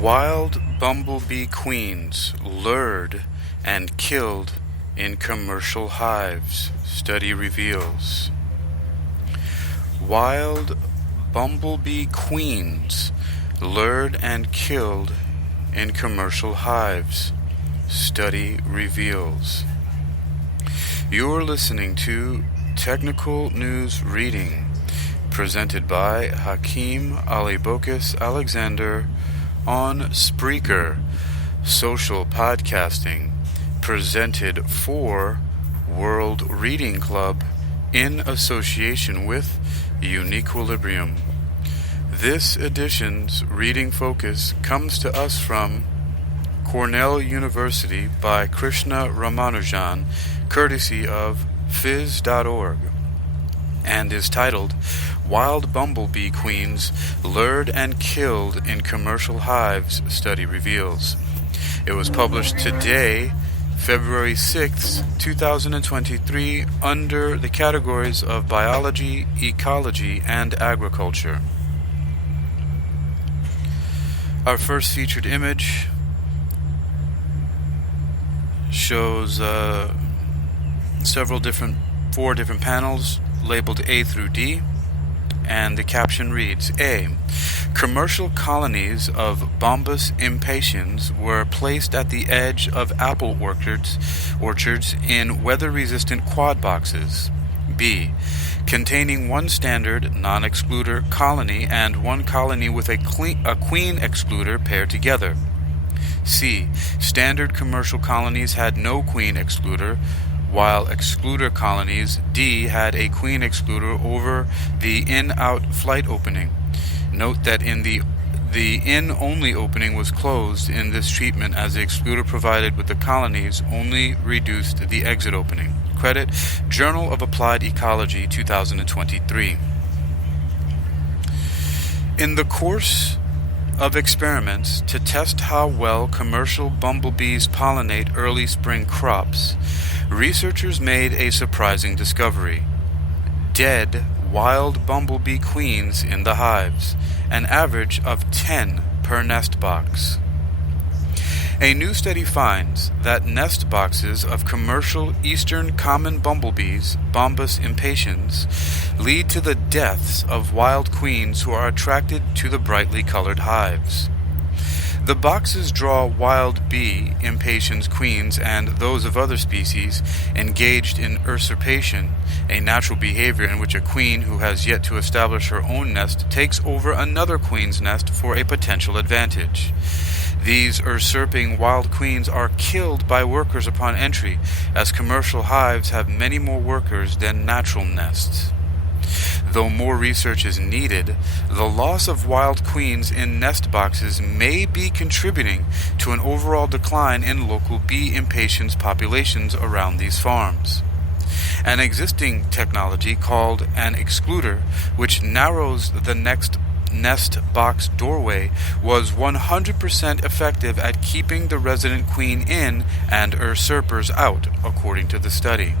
Wild bumblebee queens lured and killed in commercial hives, study reveals. Wild bumblebee queens lured and killed in commercial hives, study reveals. You're listening to Technical News Reading, presented by Hakeem Alibokis Alexander on Spreaker, social podcasting, presented for World Reading Club in association with Uniquilibrium. This edition's reading focus comes to us from Cornell University by Krishna Ramanujan, courtesy of phys.org, and is titled Wild Bumblebee Queens Lured and Killed in Commercial Hives, Study Reveals. It was published today, February 6, 2023, under the categories of biology, ecology, and agriculture. Our first featured image shows four different panels labeled A through D, and the caption reads: A. Commercial colonies of Bombus impatiens were placed at the edge of apple orchards in weather-resistant quad boxes. B. Containing one standard non-excluder colony and one colony with a queen excluder paired together. C. Standard commercial colonies had no queen excluder, while excluder colonies, D, had a queen excluder over the in-out flight opening. Note that the in-only opening was closed in this treatment, as the excluder provided with the colonies only reduced the exit opening. Credit Journal of Applied Ecology, 2023. In the course of experiments to test how well commercial bumblebees pollinate early spring crops, researchers made a surprising discovery: dead wild bumblebee queens in the hives, an average of 10 per nest box. A new study finds that nest boxes of commercial eastern common bumblebees, Bombus impatiens, lead to the deaths of wild queens who are attracted to the brightly colored hives. The boxes draw wild bee impatiens queens and those of other species engaged in usurpation, a natural behavior in which a queen who has yet to establish her own nest takes over another queen's nest for a potential advantage. These usurping wild queens are killed by workers upon entry, as commercial hives have many more workers than natural nests. Though more research is needed, the loss of wild queens in nest boxes may be contributing to an overall decline in local bee impatiens populations around these farms. An existing technology called an excluder, which narrows the nest box doorway, was 100% effective at keeping the resident queen in and usurpers out, according to the study.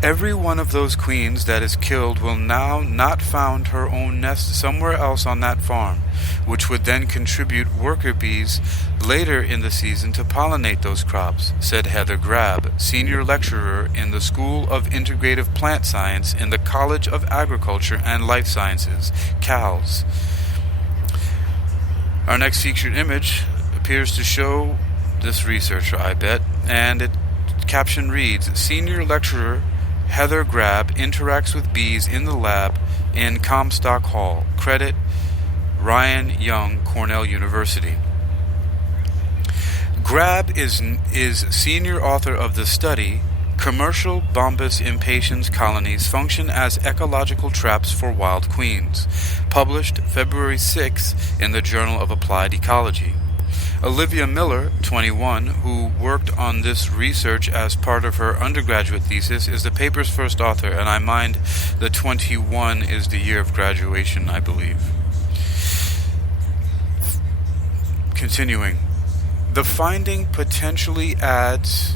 Every one of those queens that is killed will now not found her own nest somewhere else on that farm, which would then contribute worker bees later in the season to pollinate those crops, said Heather Grab, senior lecturer in the School of Integrative Plant Science in the College of Agriculture and Life Sciences, CALS. Our next featured image appears to show this researcher, I bet, and its caption reads: Senior lecturer Heather Grab interacts with bees in the lab in Comstock Hall. Credit Ryan Young, Cornell University. Grab is senior author of the study Commercial Bombus impatiens colonies function as ecological traps for wild queens, published February 6 in the Journal of Applied Ecology. Olivia Miller, 21, who worked on this research as part of her undergraduate thesis, is the paper's first author, and I mind the 21 is the year of graduation, I believe. Continuing, the finding potentially adds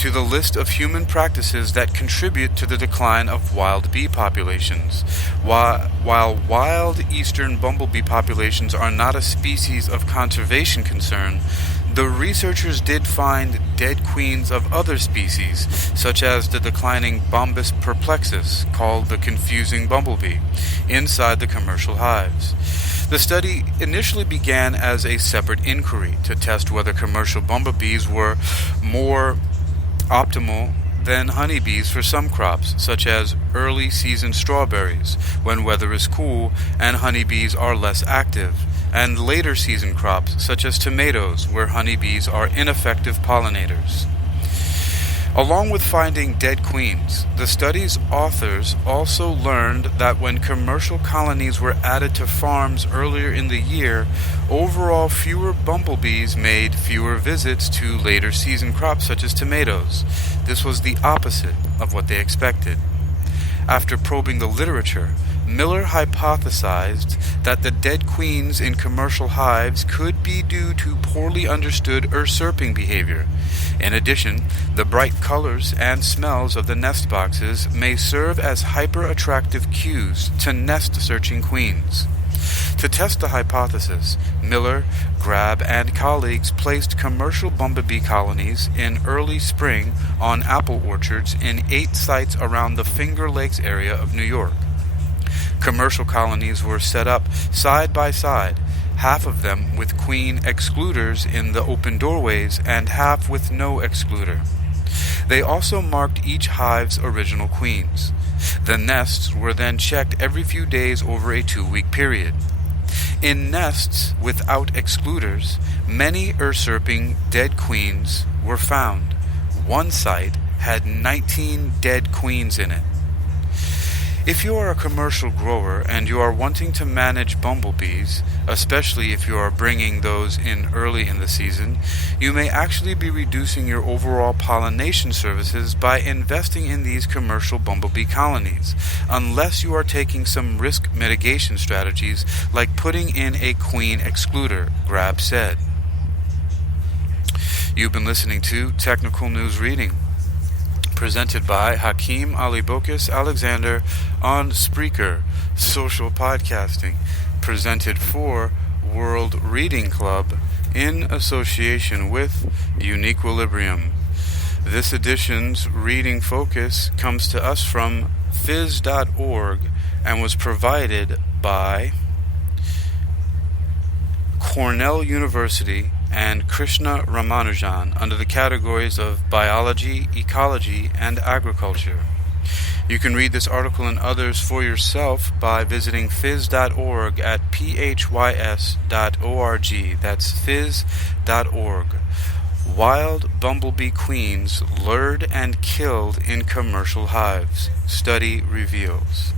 to the list of human practices that contribute to the decline of wild bee populations. While wild eastern bumblebee populations are not a species of conservation concern, the researchers did find dead queens of other species, such as the declining Bombus perplexus, called the confusing bumblebee, inside the commercial hives. The study initially began as a separate inquiry to test whether commercial bumblebees were more optimal than honeybees for some crops, such as early season strawberries, when weather is cool and honeybees are less active, and later season crops, such as tomatoes, where honeybees are ineffective pollinators. Along with finding dead queens, the study's authors also learned that when commercial colonies were added to farms earlier in the year, overall fewer bumblebees made fewer visits to later season crops such as tomatoes. This was the opposite of what they expected. After probing the literature, Miller hypothesized that the dead queens in commercial hives could be due to poorly understood usurping behavior. In addition, the bright colors and smells of the nest boxes may serve as hyper-attractive cues to nest-searching queens. To test the hypothesis, Miller, Grab, and colleagues placed commercial bumblebee colonies in early spring on apple orchards in 8 sites around the Finger Lakes area of New York. Commercial colonies were set up side by side, half of them with queen excluders in the open doorways and half with no excluder. They also marked each hive's original queens. The nests were then checked every few days over a 2-week period. In nests without excluders, many usurping dead queens were found. One site had 19 dead queens in it. If you are a commercial grower and you are wanting to manage bumblebees, especially if you are bringing those in early in the season, you may actually be reducing your overall pollination services by investing in these commercial bumblebee colonies, unless you are taking some risk mitigation strategies like putting in a queen excluder, Grab said. You've been listening to Technical News Reading, presented by Hakeem Ali Bokus Alexander on Spreaker, social podcasting, presented for World Reading Club in association with Uniquilibrium. This edition's reading focus comes to us from phys.org and was provided by Cornell University and Krishna Ramanujan under the categories of biology, ecology, and agriculture. You can read this article and others for yourself by visiting phys.org at phys.org. That's phys.org. Wild bumblebee queens lured and killed in commercial hives. Study reveals.